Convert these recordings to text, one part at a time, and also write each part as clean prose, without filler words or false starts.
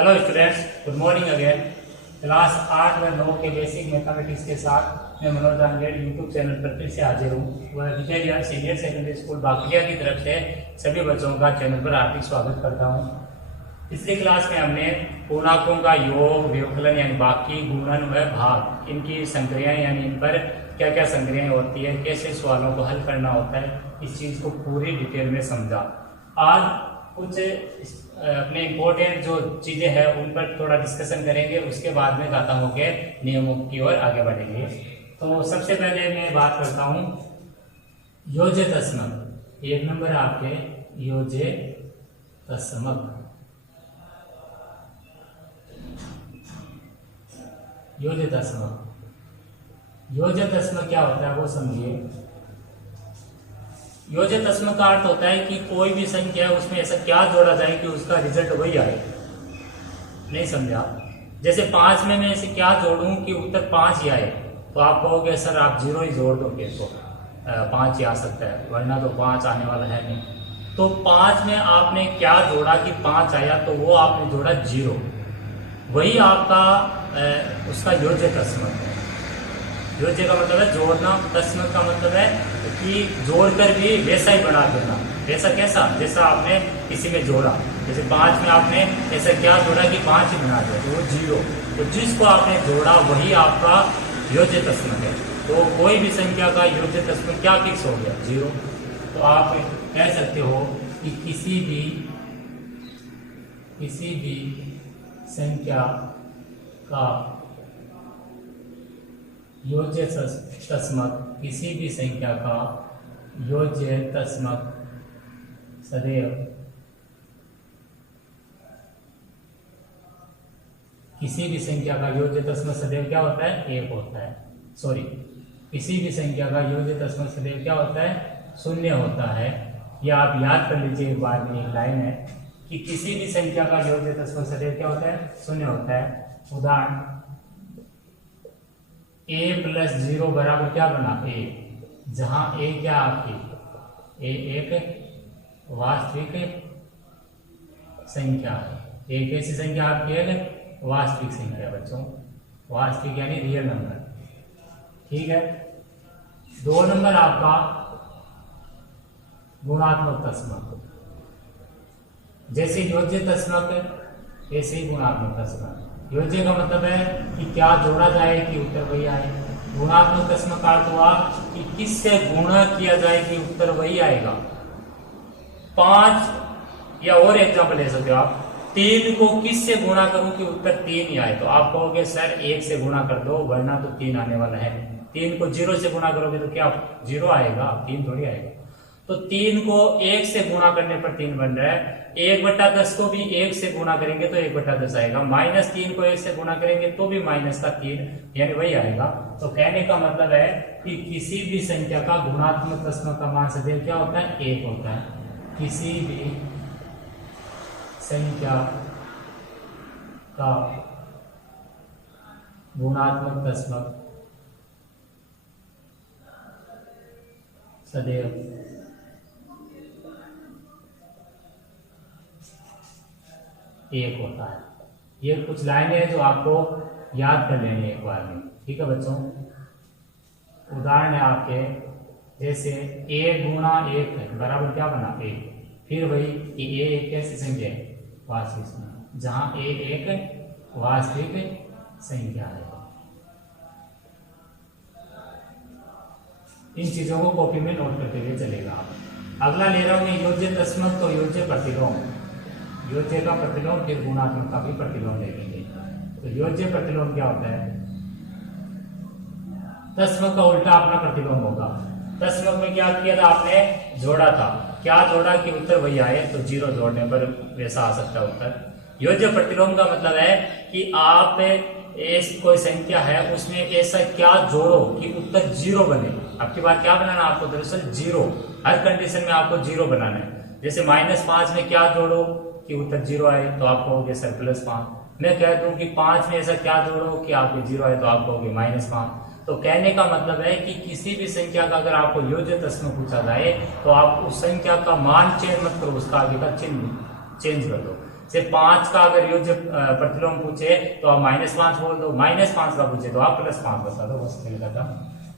Hello students, good morning again. Class 8 व 9 के basic mathematics के साथ मैं मनोज आंगेड़ यूट्यूब चैनल पर फिर से हाजिर हूँ। वह विजय विहार सीनियर सेकेंडरी स्कूल बाकलिया की तरफ से सभी बच्चों का चैनल पर हार्दिक स्वागत करता हूँ। पिछली क्लास में हमने पूर्णांकों का योग, व्यवकलन यानी बाकी, गुणन व भाग, इनकी संक्रियाएं यानी इन पर क्या क्या संक्रियाएं होती है, कैसे सवालों को हल करना होता है, इस चीज को पूरी डिटेल में समझा। आज कुछ अपने इम्पोर्टेंट जो चीजें हैं उन पर थोड़ा डिस्कशन करेंगे, उसके बाद में जाता हूँ कि नियमों की ओर आगे बढ़ेंगे। तो सबसे पहले मैं बात करता हूँ योज्य तस्मक। एक नंबर आपके योज्य तस्मक। योज्य तस्मक, योज्य तस्मक क्या होता है वो समझिए। योज्य तस्मक का अर्थ होता है कि कोई भी संख्या है उसमें ऐसा क्या जोड़ा जाए कि उसका रिजल्ट वही आए। नहीं समझा? जैसे 5 में मैं ऐसे क्या जोड़ूं कि उत्तर 5 ही आए, तो आप कहोगे सर आप 0 ही जोड़ दो फिर तो 5 ही आ सकता है, वरना तो 5 आने वाला है नहीं। तो 5 में आपने क्या जोड़ा कि 5 आया, तो वो आपने जोड़ा 0, वही आपका उसका योज्य तस्मक है। योज्य का मतलब है जोड़ना, तस्मक का मतलब है कि जोड़कर भी वैसा ही बना देना। वैसा कैसा? जैसा आपने किसी में जोड़ा, जैसे 5 में आपने ऐसा क्या जोड़ा कि 5 ही बना दिया, तो वो 0। तो जिसको आपने जोड़ा वही आपका योज्य तस्मक है। तो कोई भी संख्या का योज्य तस्मक क्या फिक्स हो गया? 0। तो आप कह सकते हो कि किसी भी संख्या का योज्य तस्मक, किसी भी संख्या का योज्य तस्मक सदैव किसी भी संख्या का योज्य तस्मक सदैव क्या होता है? 1 होता है। सॉरी, किसी भी संख्या का योज्य तस्मक सदैव क्या होता है? 0 होता है। या आप याद कर लीजिए, एक बार में एक लाइन है कि किसी भी संख्या का योज्य तस्मक सदैव क्या होता है? 0 होता है। उदाहरण a + 0 बराबर क्या बना? a, जहां a क्या आपकी? a एक वास्तविक संख्या है। एक ऐसी संख्या आपकी है वास्तविक संख्या बच्चों, वास्तविक यानी रियल नंबर। ठीक है। 2 नंबर आपका गुणात्मक तस्मक। जैसे योज्य तस्मक ऐसे ही गुणात्मक तस्मक। योज्य का मतलब है कि क्या जोड़ा जाए कि उत्तर वही आए। गुणात्मक तस्मक का अर्थ हुआ कि किससे गुणा किया जाए कि उत्तर वही आएगा। 5 या और एग्जाम्पल ले सकते हो आप, 3 को किससे गुणा करूं कि उत्तर 3 ही आए, तो आप कहोगे सर 1 से गुणा कर दो वरना तो 3 आने वाला है। 3 को 0 से गुणा करोगे तो क्या 0 आएगा? 3 थोड़ी आएगा। तो 3 को 1 से गुणा करने पर 3 बन रहा है। 1/10 को भी 1 से गुणा करेंगे तो 1/10 आएगा। -3 को 1 से गुणा करेंगे तो भी -3 यानी वही आएगा। तो कहने का मतलब है कि किसी भी संख्या का गुणात्मक तस्मक का मान सदैव क्या होता है? 1 होता है। किसी भी संख्या का गुणात्मक तस्मक सदैव 1 होता है। ये कुछ लाइनें हैं जो आपको याद कर लेनी है एक बार में। ठीक है बच्चों। उदाहरण है आपके, जैसे 1 × 1 बराबर क्या बना? 1। फिर वही कि a एक कैसी संख्या है? वास्तविक संख्या, जहां a एक वास्तविक संख्या है। इन चीजों को कॉपी में नोट करते हुए चलेगा आप। अगला ले रहा हूं योज्य तस्मक, तो योज्य प्रतिलोम। योज्य का प्रतिलोम, फिर गुणात्मक का भी प्रतिलोम देखेंगे। तो योज्य प्रतिलोम क्या होता है? तस्मक का उल्टा अपना प्रतिलोम होगा। तस्मक में क्या किया था आपने? जोड़ा था। क्या जोड़ा कि उत्तर वही आए, तो 0 जोड़ने पर वैसा आ सकता है उत्तर। योज्य प्रतिलोम का मतलब है कि आप कोई संख्या है उसमें ऐसा क्या जोड़ो कि उत्तर 0 बने। आपकी बात क्या बनाना आपको? दरअसल 0। हर कंडीशन में आपको 0 बनाना है। जैसे -5 में क्या जोड़ो कि उत्तर 0 आए, तो आप कहोगे सर +5। मैं कह दूं कि 5 में ऐसा क्या जोड़ो कि आपके 0 आए, तो आप कहोगे -5। तो कहने का मतलब है कि किसी भी संख्या का अगर आपको योज्य तस्मक पूछा जाए तो आप उस संख्या का मान चेंज मत करो, उसका आगे का चिन्ह चेंज कर दो। से 5 का अगर योज्य प्रतिलोम पूछे तो आप -5 बोल दो, -5 का पूछे तो आप +5 बता दो, बस मिलेगा था।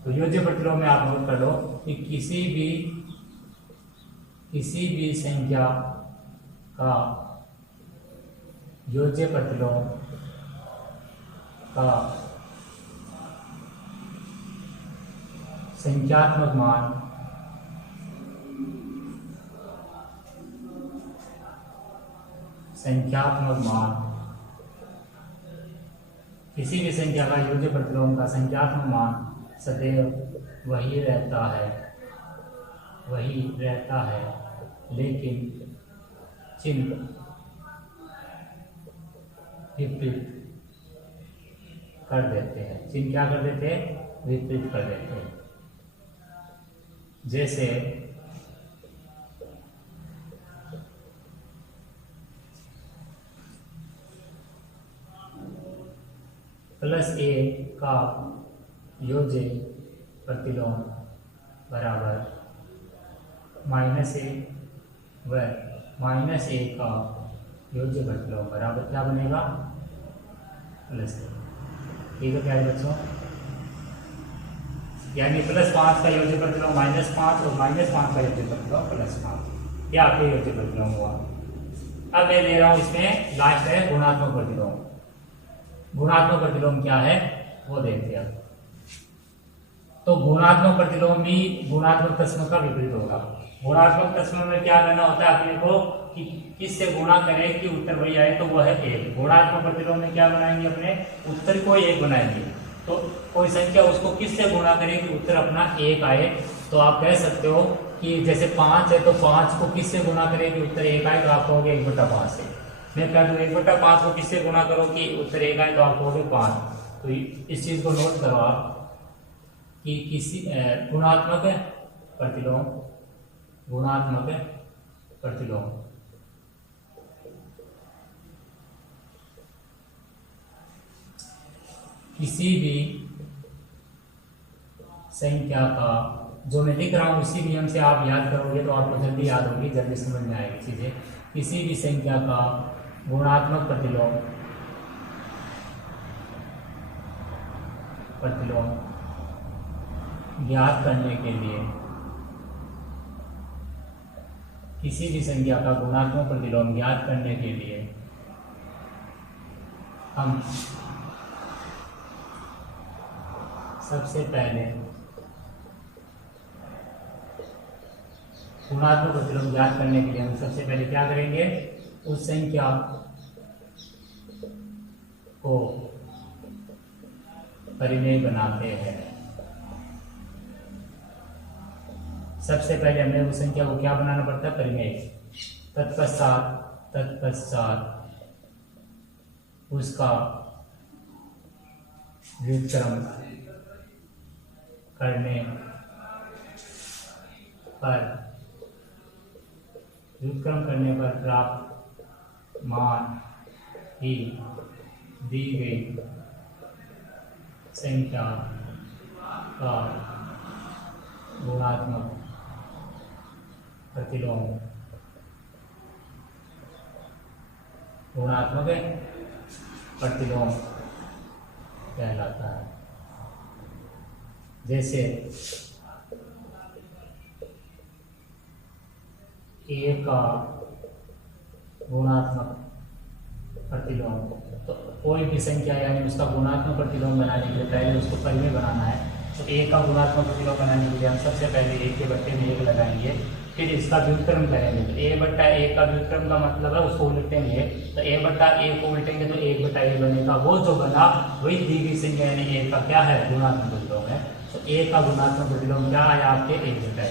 तो योज्य प्रतिलोम में आप नोट कर लो कि किसी भी संख्या का योज्य प्रतिलोम का संख्यात्मक मान किसी भी संख्या का योज्य प्रतिलोम का संख्यात्मक मान सदैव वही रहता है, लेकिन चिन्ह विपरीत कर देते हैं। चिन्ह क्या कर देते हैं? विपरीत कर देते हैं। जैसे +1 का योज्य प्रतिलोम बराबर -1 व -1 का योज्य प्रतिलोम बराबर क्या बनेगा? +1। ठीक है क्या है बच्चों? यानी +5 का योज्य प्रतिलोम -5 और -5 का योज्य प्रतिलोम +5, यह आपके योज्य प्रतिलोम हुआ। अब मैं ले रहा हूं इसमें लास्ट है गुणात्मक प्रतिलोम। गुणात्मक प्रतिलोम क्या है वो देखते हैं। तो गुणात्मक प्रतिलोम भी गुणात्मक तत्सम का विपरीत होगा। गुणात्मक तत्सम में क्या करना होता है अपने को कि किससे गुणा करें कि उत्तर वही आए, तो वह है 1। गुणात्मक प्रतिलोम में क्या बनाएंगे? अपने उत्तर को 1 बनाएंगे। तो कोई संख्या उसको किससे गुणा करें कि उत्तर अपना 1 आए। तो आप कह सकते हो कि जैसे 5 है तो 5 को किससे गुणा करें कि उत्तर 1 आए, तो आप कहोगे 1/5 से। मैं कह दूं 1/5 को किससे गुणा करो कि उत्तर 1 आए, तो आप कहोगे 5। तो इस चीज को नोट करो आप कि किसी गुणात्मक प्रतिलोम किसी भी संख्या का, जो मैं लिख रहा हूं उसी नियम से आप याद करोगे तो आपको जल्दी याद होगी, जल्दी समझ में आएगी चीजें। किसी भी संख्या का गुणात्मक प्रतिलोम ज्ञात करने के लिए, किसी भी संख्या का गुणात्मक प्रतिलोम ज्ञात करने के लिए हम सबसे पहले गुणात्मक प्रतिलोम ज्ञात करने के लिए हम सबसे पहले क्या करेंगे? उस संख्या को परिमेय बनाते हैं। सबसे पहले हमें उस संख्या को क्या बनाना पड़ता है? परिमेय। तत्पश्चात उसका व्युत्क्रम करने पर प्राप्त मान ही दी गई संख्या का गुणात्मक प्रतिलोम कहलाता है। जैसे ए का गुणात्मक प्रतिलोम, तो कोई भी संख्या यानी उसका गुणात्मक प्रतिलोम बनाने के लिए पहले उसको परिमेय बनाना है। तो ए का गुणात्मक प्रतिलोम बनाने के लिए हम सबसे पहले 1 के बट्टे में 1 लगाएंगे, फिर इसका व्युत्क्रम करेंगे। तो a/a का व्युत्क्रम का मतलब है उसको उलटेंगे, तो a/a को उलटेंगे तो 1/a बनेगा। वो जो बना वही दी गई संख्या यानी a का क्या है? गुणात्मक प्रतिलोम है। तो a का गुणात्मक प्रतिलोम क्या आया आपके? 1/a।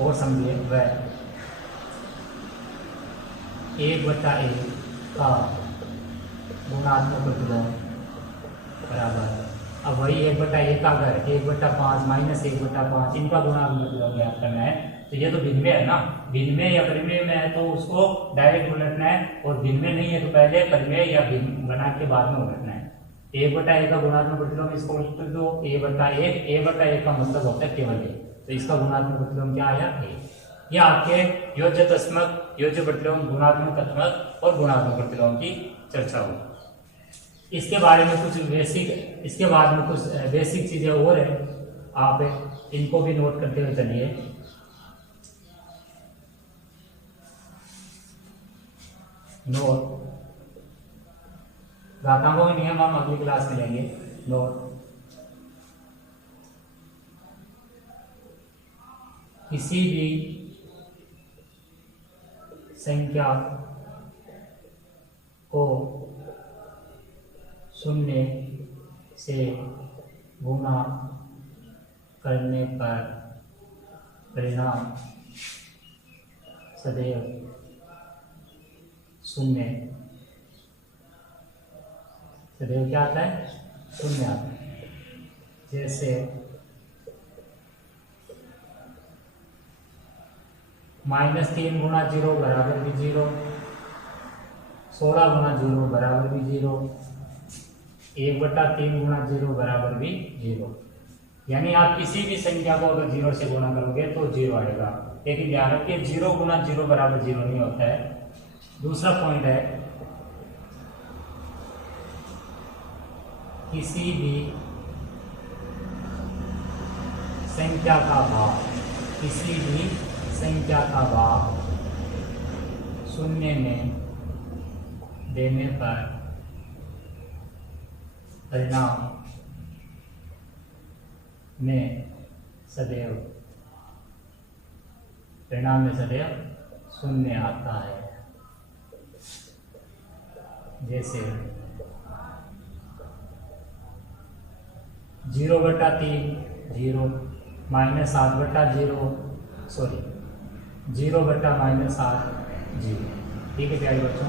और समझिए वह 1/a का गुणात्मक प्रतिलोम बराबर, अब वही 1/a का अगर 1/5 -1/5 इनका गुणात्मक प्रतिलोम ज्ञात करना है। तो ये तो भिन्नमेय है ना, भिन्नमेय या परिमेय में है तो उसको डायरेक्ट उलटना है, और भिन्नमेय नहीं है तो पहले परिमेय या भिन्न बना के बाद में उलटना है। 1/a का गुणात्मक प्रतिलोम इसको उलट दो, a/1 का मतलब होता है केवल 1, तो इसका गुणात्मक प्रतिलोम क्या आया? 1। ये आपके योज्यतात्मक, योज्य प्रतिलोम, गुणात्मक और गुणात्मक प्रतिलोम की चर्चा हुई। इसके बारे में कुछ बेसिक, इसके बाद में कुछ बेसिक चीजें और है, आप इनको भी नोट करते हुए चलिए। नोट घातांकों के नियम हम अगली क्लास में लेंगे। नोट किसी भी संख्या को शून्य से गुणा करने पर परिणाम सदैव शून्य, सदैव क्या आता है? शून्य आता है। जैसे -3 गुणा 0 बराबर भी 0, 16 गुणा 0 बराबर भी 0, 1/3 गुणा 0 बराबर भी 0। यानी आप किसी भी संख्या को अगर 0 से गुणा करोगे तो 0 आएगा। लेकिन ध्यान रखिए 0 गुणा 0 बराबर 0 नहीं होता है। दूसरा पॉइंट है, किसी भी संख्या का भाग, किसी भी संख्या का भाग शून्य में देने पर परिणाम में सदैव शून्य आता है। जैसे 0/3 0, -7/0, सॉरी 0/-7 0। ठीक है प्यारे बच्चों,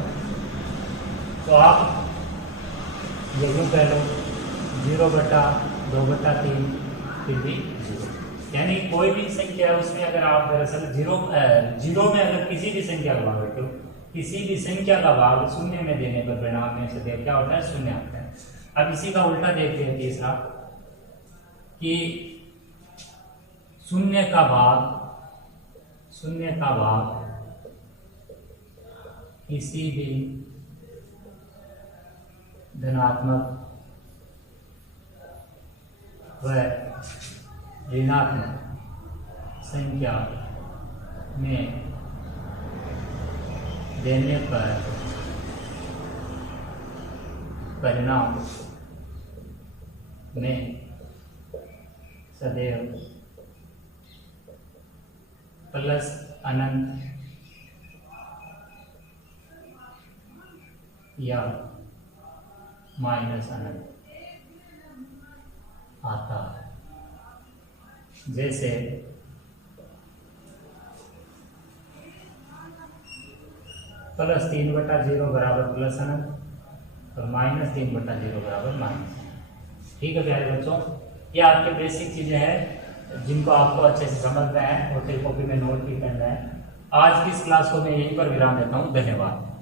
तो आप ये यूँ कह लो 0/2/3 फिर भी 0। यानी कोई भी संख्या है उसमें अगर आप दरअसल जीरो में अगर किसी भी संख्या का भाग रखते हो, किसी भी संख्या का भाग शून्य में देने पर परिणाम में सदैव क्या होता है? शून्य आता है। अब इसी का उल्टा देखते हैं, तीसरा, कि शून्य का भाग किसी भी धनात्मक व ऋणात्मक संख्या में देने पर परिणाम में सदैव प्लस अनंत या माइनस अनंत आता है। जैसे +3/0 बराबर प्लस अनंत और -3/0 बराबर माइनस। ठीक है प्यारे बच्चों, ये आपके बेसिक चीजें हैं जिनको आपको अच्छे से समझना है और कॉपी में नोट भी करना है। आज की इस क्लास को मैं यहीं पर विराम देता हूँ। धन्यवाद।